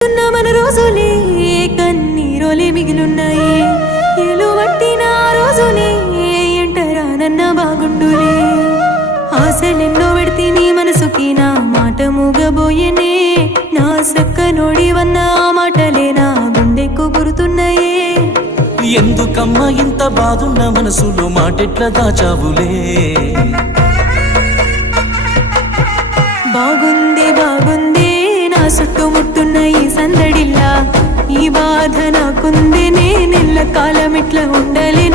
మన రోజులే కన్నీరోలే మిగిలున్నాయి ఎలువట్టిన రోజునే ఎంటరానన్న బాగుండులే ఆశలెన్నో పెడితే నీ మనసుకి నా మాట మూగబోయేనే నా సక్క నోడివన్న ఆ మాటలే నా గుండెకు గురుతున్నాయే ఎందుకమ్మా ఇంత బాధున్న మనసులో మాటెట్లా దాచావులే బాగుంది బాగుంది నా చుట్టుముట్టున్న ఈ సందడిల్లా ఈ బాధ నాకుంది నేనెల్ల కాలం ఇట్లా ఉండలే